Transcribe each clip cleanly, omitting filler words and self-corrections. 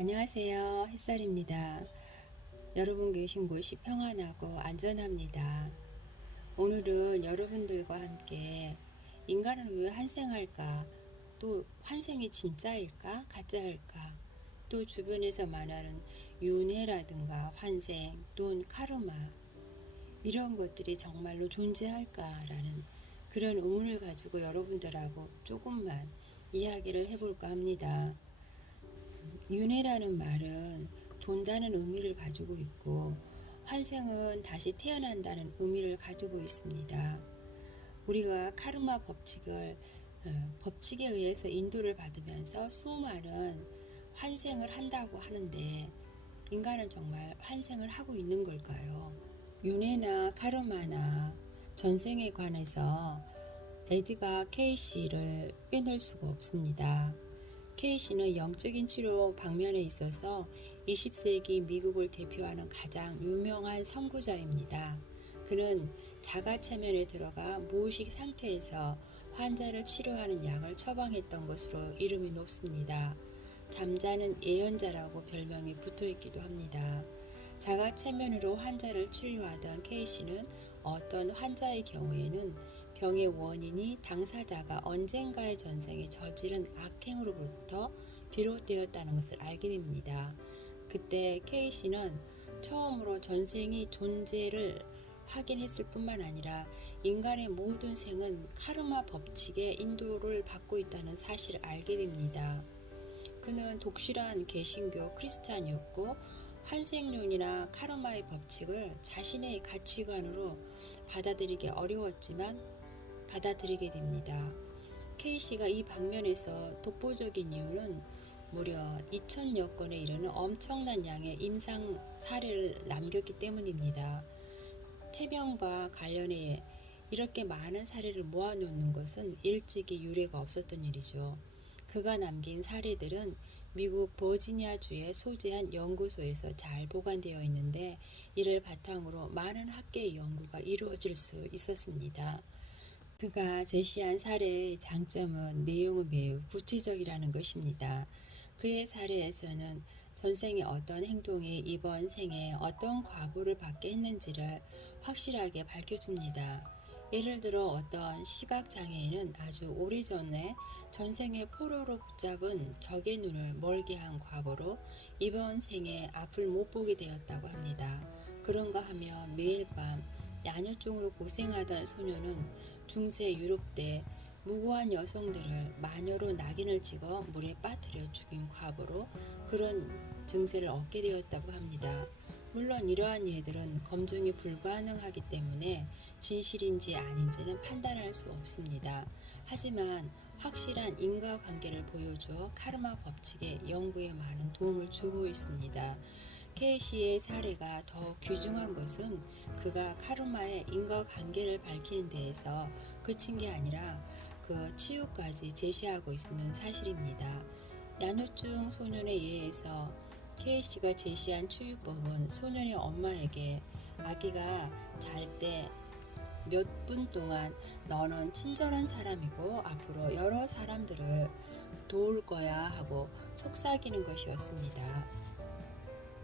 안녕하세요. 햇살입니다. 여러분 계신 곳이 평안하고 안전합니다. 오늘은 여러분들과 함께 인간은 왜 환생할까? 또 환생이 진짜일까? 가짜일까? 또 주변에서 말하는 윤회라든가 환생, 또는 카르마 이런 것들이 정말로 존재할까라는 그런 의문을 가지고 여러분들하고 조금만 이야기를 해볼까 합니다. 윤회라는 말은 돈다는 의미를 가지고 있고 환생은 다시 태어난다는 의미를 가지고 있습니다. 우리가 카르마 법칙에 의해서 인도를 받으면서 수많은 환생을 한다고 하는데 인간은 정말 환생을 하고 있는 걸까요? 윤회나 카르마나 전생에 관해서 에드가 케이시를 빼놓을 수가 없습니다. 케이시는 영적인 치료 방면에 있어서 20세기 미국을 대표하는 가장 유명한 선구자입니다. 그는 자가체면에 들어가 무의식 상태에서 환자를 치료하는 약을 처방했던 것으로 이름이 높습니다. 잠자는 예언자라고 별명이 붙어있기도 합니다. 자가체면으로 환자를 치료하던 케이시는 어떤 환자의 경우에는 병의 원인이 당사자가 언젠가의 전생에 저지른 악행으로부터 비롯되었다는 것을 알게 됩니다. 그때 케이시는 처음으로 전생이 존재를 확인했을 뿐만 아니라 인간의 모든 생은 카르마 법칙의 인도를 받고 있다는 사실을 알게 됩니다. 그는 독실한 개신교 크리스찬이었고 환생론이나 카르마의 법칙을 자신의 가치관으로 받아들이기 어려웠지만 받아들이게 됩니다. 케이시가 이 방면에서 독보적인 이유는 무려 2000여 건에 이르는 엄청난 양의 임상 사례를 남겼기 때문입니다. 체병과 관련해 이렇게 많은 사례를 모아놓는 것은 일찍이 유례가 없었던 일이죠. 그가 남긴 사례들은 미국 버지니아주에 소재한 연구소에서 잘 보관되어 있는데 이를 바탕으로 많은 학계의 연구가 이루어질 수 있었습니다. 그가 제시한 사례의 장점은 내용은 매우 구체적이라는 것입니다. 그의 사례에서는 전생의 어떤 행동이 이번 생에 어떤 과보를 받게 했는지를 확실하게 밝혀줍니다. 예를 들어 어떤 시각장애인은 아주 오래전에 전생에 포로로 붙잡은 적의 눈을 멀게 한 과보로 이번 생에 앞을 못 보게 되었다고 합니다. 그런가 하면 매일 밤 야뇨증으로 고생하던 소녀는 중세 유럽 때 무고한 여성들을 마녀로 낙인을 찍어 물에 빠뜨려 죽인 과보로 그런 증세를 얻게 되었다고 합니다. 물론 이러한 예들은 검증이 불가능하기 때문에 진실인지 아닌지는 판단할 수 없습니다. 하지만 확실한 인과관계를 보여주어 카르마 법칙의 연구에 많은 도움을 주고 있습니다. 케이시의 사례가 더 귀중한 것은 그가 카르마의 인과관계를 밝히는 데에서 그친 게 아니라 그 치유까지 제시하고 있는 사실입니다. 야뇨증 소년의 예에서 케이시가 제시한 치유법은 소년의 엄마에게 아기가 잘 때 몇 분 동안 너는 친절한 사람이고 앞으로 여러 사람들을 도울 거야 하고 속삭이는 것이었습니다.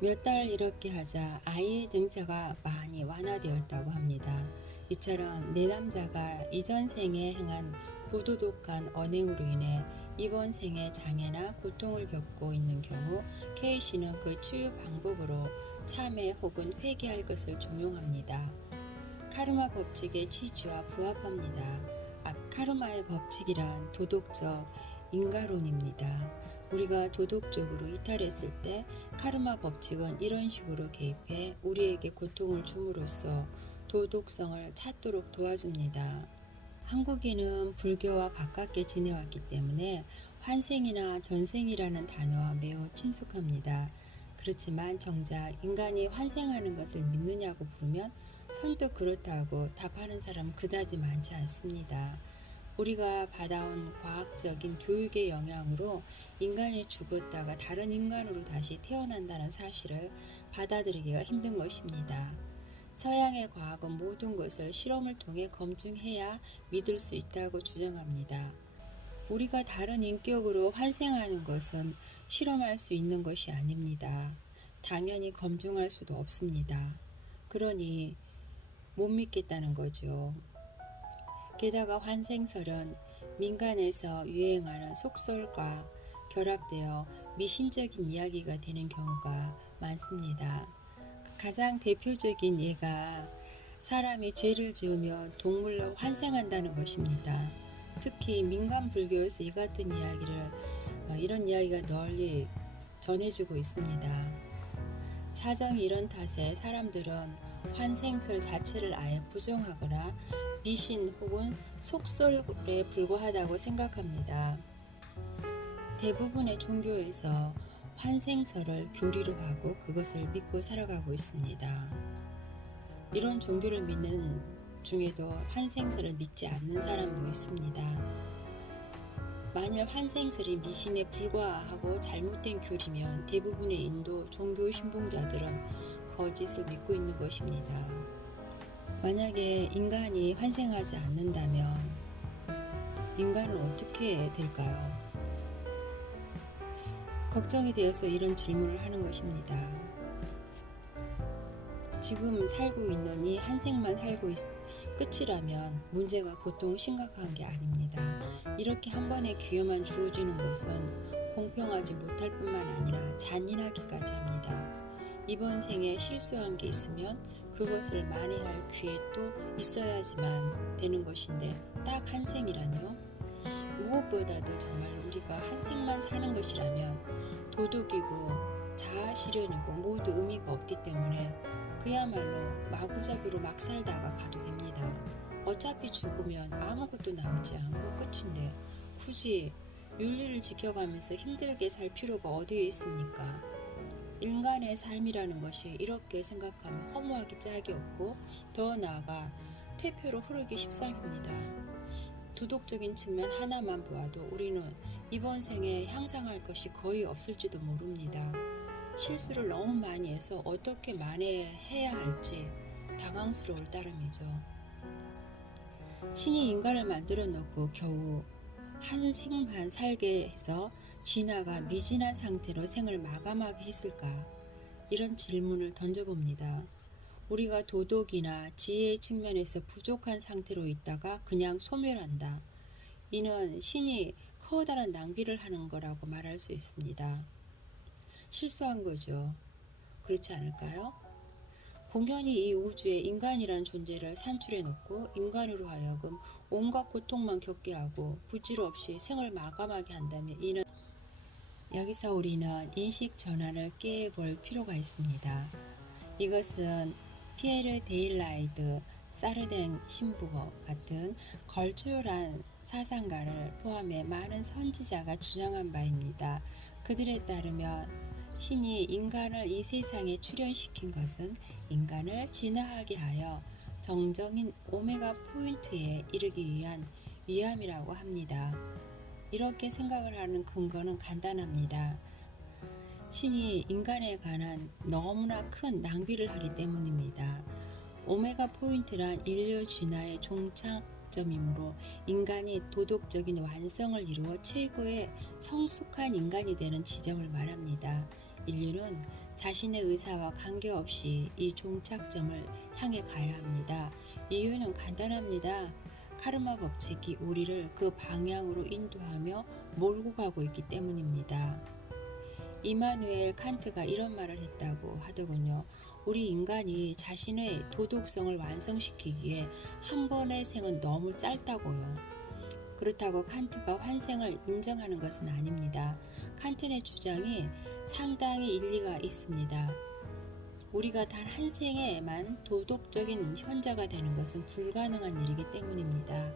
몇 달 이렇게 하자 아이의 증세가 많이 완화되었다고 합니다. 이처럼 내남자가 이전 생에 행한 부도덕한 언행으로 인해 이번 생에 장애나 고통을 겪고 있는 경우 K씨는 그 치유 방법으로 참회 혹은 회개할 것을 종용합니다. 카르마 법칙의 취지와 부합합니다. 카르마의 법칙이란 도덕적 인가론입니다. 우리가 도덕적으로 이탈했을 때 카르마 법칙은 이런 식으로 개입해 우리에게 고통을 줌으로써 도덕성을 찾도록 도와줍니다. 한국인은 불교와 가깝게 지내왔기 때문에 환생이나 전생이라는 단어와 매우 친숙합니다. 그렇지만 정작 인간이 환생하는 것을 믿느냐고 물으면 선뜻 그렇다고 답하는 사람은 그다지 많지 않습니다. 우리가 받아온 과학적인 교육의 영향으로 인간이 죽었다가 다른 인간으로 다시 태어난다는 사실을 받아들이기가 힘든 것입니다. 서양의 과학은 모든 것을 실험을 통해 검증해야 믿을 수 있다고 주장합니다. 우리가 다른 인격으로 환생하는 것은 실험할 수 있는 것이 아닙니다. 당연히 검증할 수도 없습니다. 그러니 못 믿겠다는 거죠. 게다가 환생설은 민간에서 유행하는 속설과 결합되어 미신적인 이야기가 되는 경우가 많습니다. 가장 대표적인 예가 사람이 죄를 지으면 동물로 환생한다는 것입니다. 특히 민간 불교에서 이 같은 이야기를 이런 이야기가 널리 전해지고 있습니다. 사정이 이런 탓에 사람들은 환생설 자체를 아예 부정하거나 미신 혹은 속설에 불과하다고 생각합니다. 대부분의 종교에서 환생설을 교리로 하고 그것을 믿고 살아가고 있습니다. 이런 종교를 믿는 중에도 환생설을 믿지 않는 사람도 있습니다. 만일 환생설이 미신에 불과하고 잘못된 교리면 대부분의 인도 종교 신봉자들은 거짓을 믿고 있는 것입니다. 만약에 인간이 환생하지 않는다면 인간은 어떻게 될까요? 걱정이 되어서 이런 질문을 하는 것입니다. 지금 살고 있는 이 한 생만 살고 끝이라면 문제가 보통 심각한 게 아닙니다. 이렇게 한 번의 기회만 주어지는 것은 공평하지 못할 뿐만 아니라 잔인하기까지 합니다. 이번 생에 실수한 게 있으면 그것을 만회할 기회 또 있어야지만 되는 것인데 딱 한 생이라뇨? 무엇보다도 정말 우리가 한 생만 사는 것이라면 도덕이고 자아실현이고 모두 의미가 없기 때문에 그야말로 마구잡이로 막 살다가 가도 됩니다. 어차피 죽으면 아무것도 남지 않고 끝인데 굳이 윤리를 지켜가면서 힘들게 살 필요가 어디에 있습니까? 인간의 삶이라는 것이 이렇게 생각하면 허무하기 짝이 없고 더 나아가 퇴폐로 흐르기 십상입니다. 도덕적인 측면 하나만 보아도 우리는 이번 생에 향상할 것이 거의 없을지도 모릅니다. 실수를 너무 많이 해서 어떻게 만회해야 할지 당황스러울 따름이죠. 신이 인간을 만들어 놓고 겨우 한 생만 살게 해서 진화가 미진한 상태로 생을 마감하게 했을까? 이런 질문을 던져봅니다. 우리가 도덕이나 지혜의 측면에서 부족한 상태로 있다가 그냥 소멸한다. 이는 신이 커다란 낭비를 하는 거라고 말할 수 있습니다. 실수한 거죠. 그렇지 않을까요? 공연히 이 우주에 인간이란 존재를 산출해 놓고 인간으로 하여금 온갖 고통만 겪게 하고 부질 없이 생을 마감하게 한다면 이는 여기서 우리는 인식 전환을 깨볼 필요가 있습니다. 이것은 피에르 데일라이드, 사르댕 신부거 같은 걸출한 사상가를 포함해 많은 선지자가 주장한 바입니다. 그들에 따르면 신이 인간을 이 세상에 출현시킨 것은 인간을 진화하게 하여 정정인 오메가 포인트에 이르기 위한 위함이라고 합니다. 이렇게 생각을 하는 근거는 간단합니다. 신이 인간에 관한 너무나 큰 낭비를 하기 때문입니다. 오메가 포인트란 인류 진화의 종착점이므로 인간이 도덕적인 완성을 이루어 최고의 성숙한 인간이 되는 지점을 말합니다. 인류는 자신의 의사와 관계없이 이 종착점을 향해 가야 합니다. 이유는 간단합니다. 카르마 법칙이 우리를 그 방향으로 인도하며 몰고 가고 있기 때문입니다. 이마누엘 칸트가 이런 말을 했다고 하더군요. 우리 인간이 자신의 도덕성을 완성시키기에 한 번의 생은 너무 짧다고요. 그렇다고 칸트가 환생을 인정하는 것은 아닙니다. 칸트의 주장이 상당히 일리가 있습니다. 우리가 단 한 생에만 도덕적인 현자가 되는 것은 불가능한 일이기 때문입니다.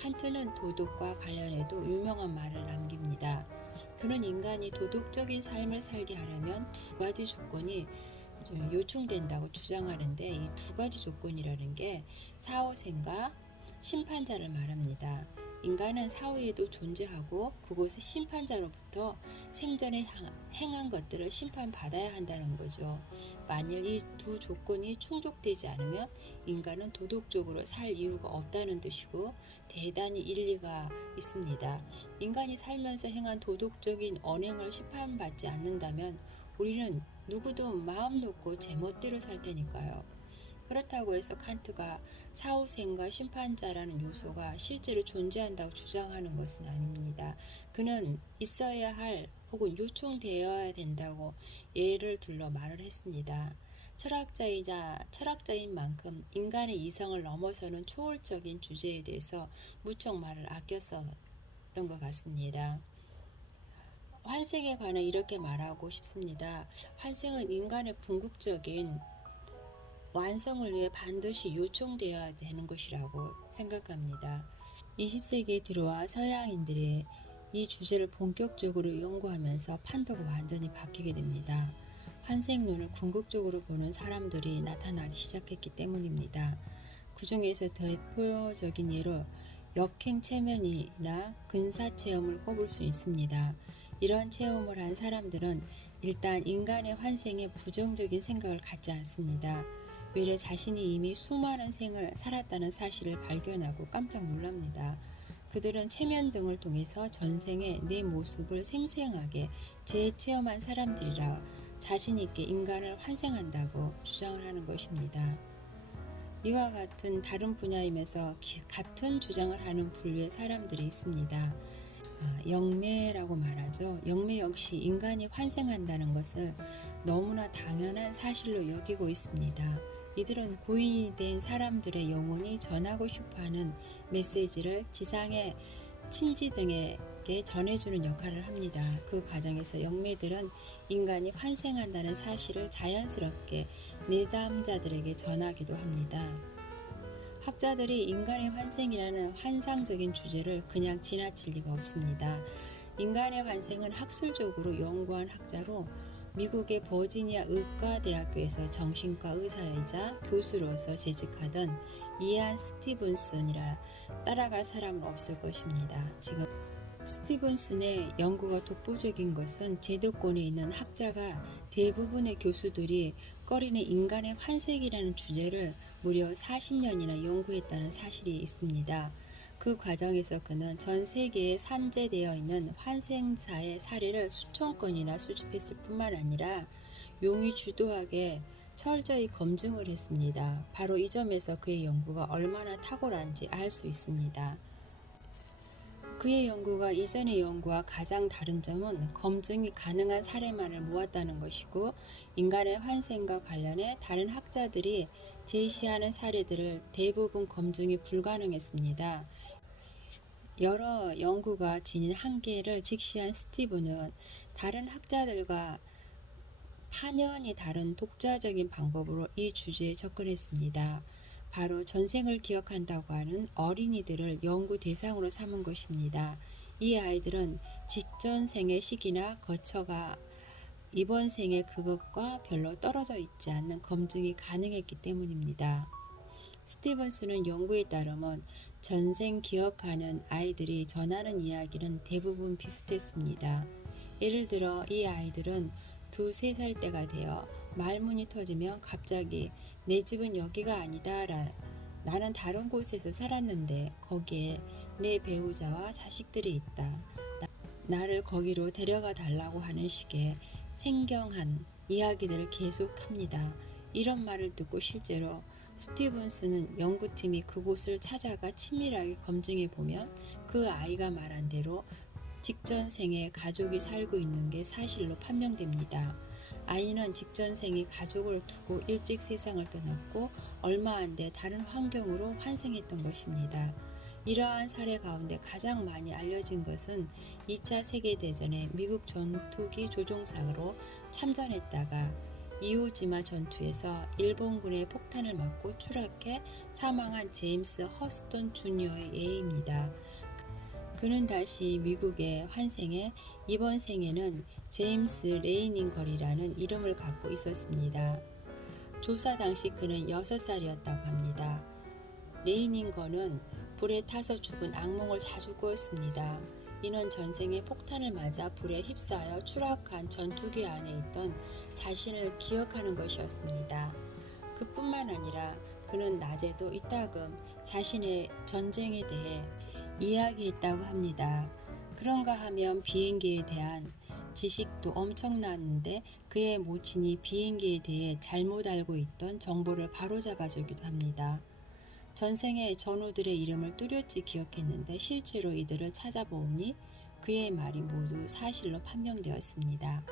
칸트는 도덕과 관련해도 유명한 말을 남깁니다. 그는 인간이 도덕적인 삶을 살게 하려면 두 가지 조건이 요청된다고 주장하는데 이 두 가지 조건이라는 게 사후생과 심판자를 말합니다. 인간은 사후에도 존재하고 그곳의 심판자로부터 생전에 행한 것들을 심판받아야 한다는 거죠. 만일 이 두 조건이 충족되지 않으면 인간은 도덕적으로 살 이유가 없다는 뜻이고 대단히 일리가 있습니다. 인간이 살면서 행한 도덕적인 언행을 심판받지 않는다면 우리는 누구도 마음 놓고 제멋대로 살 테니까요. 그렇다고 해서 칸트가 사후생과 심판자라는 요소가 실제로 존재한다고 주장하는 것은 아닙니다. 그는 있어야 할 혹은 요청되어야 된다고 예를 들어 말을 했습니다. 철학자이자 철학자인 만큼 인간의 이성을 넘어서는 초월적인 주제에 대해서 무척 말을 아꼈었던 것 같습니다. 환생에 관해 이렇게 말하고 싶습니다. 환생은 인간의 궁극적인 완성을 위해 반드시 요청되어야 되는 것이라고 생각합니다. 20세기에 들어와 서양인들이 이 주제를 본격적으로 연구하면서 판도가 완전히 바뀌게 됩니다. 환생론을 궁극적으로 보는 사람들이 나타나기 시작했기 때문입니다. 그 중에서 대표적인 예로 역행 체면이나 근사 체험을 꼽을 수 있습니다. 이런 체험을 한 사람들은 일단 인간의 환생에 부정적인 생각을 갖지 않습니다. 외래 자신이 이미 수많은 생을 살았다는 사실을 발견하고 깜짝 놀랍니다. 그들은 체면 등을 통해서 전생의 내 모습을 생생하게 재체험한 사람들이라 자신있게 인간을 환생한다고 주장을 하는 것입니다. 이와 같은 다른 분야이면서 같은 주장을 하는 분류의 사람들이 있습니다. 영매라고 말하죠. 영매 역시 인간이 환생한다는 것을 너무나 당연한 사실로 여기고 있습니다. 이들은 고인이 된 사람들의 영혼이 전하고 싶어하는 메시지를 지상의 친지 등에게 전해주는 역할을 합니다. 그 과정에서 영매들은 인간이 환생한다는 사실을 자연스럽게 내담자들에게 전하기도 합니다. 학자들이 인간의 환생이라는 환상적인 주제를 그냥 지나칠 리가 없습니다. 인간의 환생은 학술적으로 연구한 학자로 미국의 버지니아 의과대학교에서 정신과 의사이자 교수로서 재직하던 이안 스티븐슨이라 따라갈 사람은 없을 것입니다. 지금 스티븐슨의 연구가 독보적인 것은 제도권에 있는 학자가 대부분의 교수들이 꺼리는 인간의 환생이라는 주제를 무려 40년이나 연구했다는 사실이 있습니다. 그 과정에서 그는 전 세계에 산재되어 있는 환생사의 사례를 수천 건이나 수집했을 뿐만 아니라 용의주도하게 철저히 검증을 했습니다. 바로 이 점에서 그의 연구가 얼마나 탁월한지 알 수 있습니다. 그의 연구가 이전의 연구와 가장 다른 점은 검증이 가능한 사례만을 모았다는 것이고 인간의 환생과 관련해 다른 학자들이 제시하는 사례들을 대부분 검증이 불가능했습니다. 여러 연구가 지닌 한계를 직시한 스티븐은 다른 학자들과 판연히 다른 독자적인 방법으로 이 주제에 접근했습니다. 바로 전생을 기억한다고 하는 어린이들을 연구 대상으로 삼은 것입니다. 이 아이들은 직전 생의 시기나 거처가 이번 생의 그것과 별로 떨어져 있지 않는 검증이 가능했기 때문입니다. 스티븐스는 연구에 따르면 전생 기억하는 아이들이 전하는 이야기는 대부분 비슷했습니다. 예를 들어 이 아이들은 2-3살 때가 되어 말문이 터지면 갑자기 내 집은 여기가 아니다. 나는 다른 곳에서 살았는데 거기에 내 배우자와 자식들이 있다. 나를 거기로 데려가 달라고 하는 식의 생경한 이야기들을 계속합니다. 이런 말을 듣고 실제로 스티븐스는 연구팀이 그곳을 찾아가 친밀하게 검증해 보면 그 아이가 말한 대로 직전 생에 가족이 살고 있는 게 사실로 판명됩니다. 아이는 직전 생에 가족을 두고 일찍 세상을 떠났고 얼마 안 돼 다른 환경으로 환생했던 것입니다. 이러한 사례 가운데 가장 많이 알려진 것은 2차 세계대전에 미국 전투기 조종사로 참전했다가 이오지마 전투에서 일본군의 폭탄을 맞고 추락해 사망한 제임스 허스턴 주니어의 예입니다. 그는 다시 미국에 환생해 이번 생에는 제임스 레이닝걸이라는 이름을 갖고 있었습니다. 조사 당시 그는 6살이었다고 합니다. 레이닝걸은 불에 타서 죽은 악몽을 자주 꾸었습니다. 이는 전생에 폭탄을 맞아 불에 휩싸여 추락한 전투기 안에 있던 자신을 기억하는 것이었습니다. 그뿐만 아니라 그는 낮에도 이따금 자신의 전쟁에 대해 이야기했다고 합니다. 그런가 하면 비행기에 대한 지식도 엄청났는데 그의 모친이 비행기에 대해 잘못 알고 있던 정보를 바로잡아주기도 합니다. 전생의 전우들의 이름을 뚜렷이 기억했는데 실제로 이들을 찾아보니 그의 말이 모두 사실로 판명되었습니다.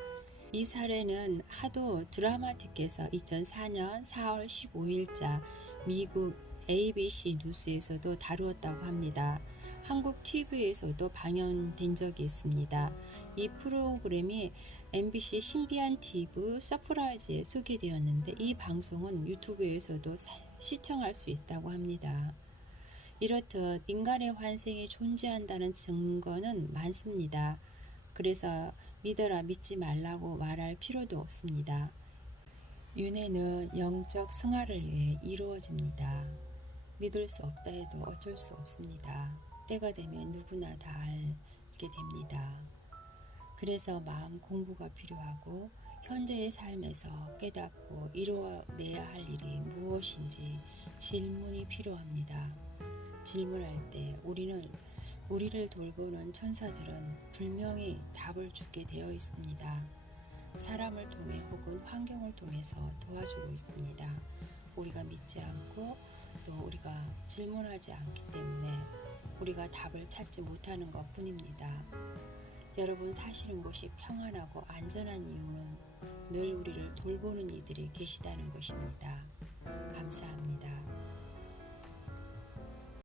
이 사례는 하도 드라마틱해서 2004년 4월 15일자 미국 ABC 뉴스에서도 다루었다고 합니다. 한국 TV에서도 방영된 적이 있습니다. 이 프로그램이 MBC 신비한 TV 서프라이즈에 소개되었는데 이 방송은 유튜브에서도 시청할 수 있다고 합니다. 이렇듯 인간의 환생이 존재한다는 증거는 많습니다. 그래서 믿어라 믿지 말라고 말할 필요도 없습니다. 윤회는 영적 승화를 위해 이루어집니다. 믿을 수 없다 해도 어쩔 수 없습니다. 때가 되면 누구나 다 알게 됩니다. 그래서 마음 공부가 필요하고 현재의 삶에서 깨닫고 이루어내야 할 일이 무엇인지 질문이 필요합니다. 질문할 때 우리를 돌보는 천사들은 분명히 답을 주게 되어 있습니다. 사람을 통해 혹은 환경을 통해서 도와주고 있습니다. 우리가 믿지 않고 또 우리가 질문하지 않기 때문에 우리가 답을 찾지 못하는 것 뿐입니다. 여러분 사시는 곳이 평안하고 안전한 이유는 늘 우리를 돌보는 이들이 계시다는 것입니다. 감사합니다.